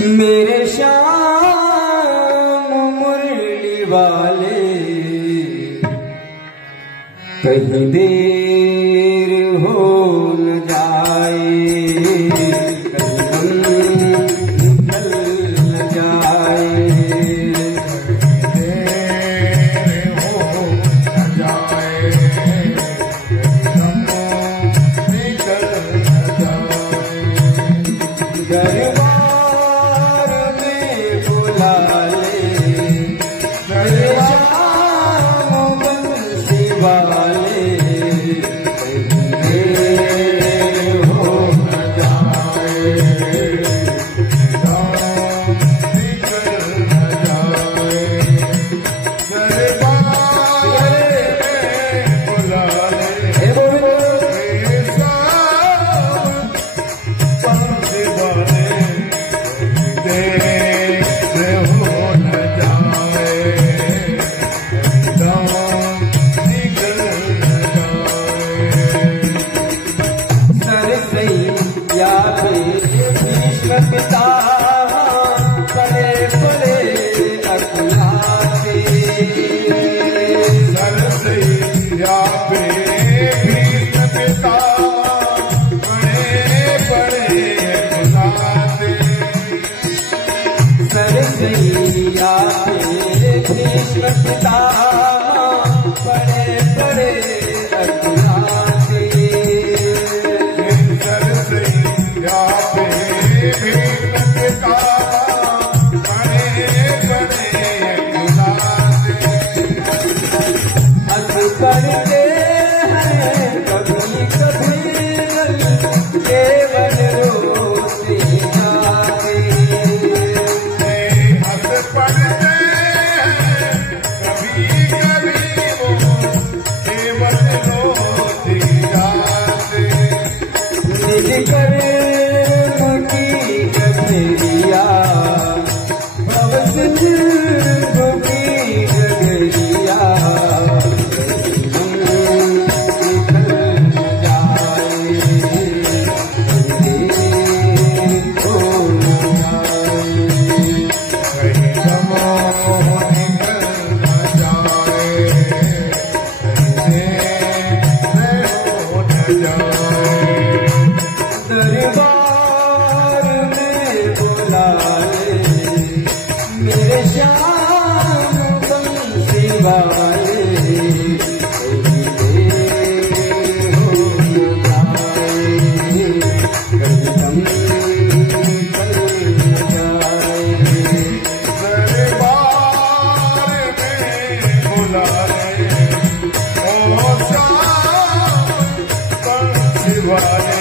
मेरे श्याम मुरली वाले कहीं देर हो न जाए, कहीं निकल न जाए, देर हो न जाए, निकल न जाए। दरबार में बुला ले मेरे श्याम बंसी वाले, देर हो न जाए, निकल न जाए। दरबार में बुला ले मेरे श्याम बंसी वाले, देर हो न जाए, निकल न जाए। सरसैया पे भीष्म पिता पड़े पड़े अकुलाते, सरसैया पे भीष्म पिता बड़े बड़े बुलाते, सरसैया पे भीष्म पिता पड़े पड़े अकुलाते, सरसैया पे भीष्म पिता बड़े बड़े बुलाते। हंस करते हैं कभी कभी केवल रोते जाते, हंस पड़ते हैं कभी कभी वो केवल रोते जाते। निज कर्म की गठरिया भव सिंधु की गगरिया, निकल न जाए, देर हो न जाए। कहीं गमो निकल न जाए, कहीं हो न जाए। दरबार में बुला ले मेरे श्याम बंसी वाले, कहीं देर हो न जाए, कहीं दम निकल न जाए। दरबार में बुला ले ओ श्याम बंसी वाले,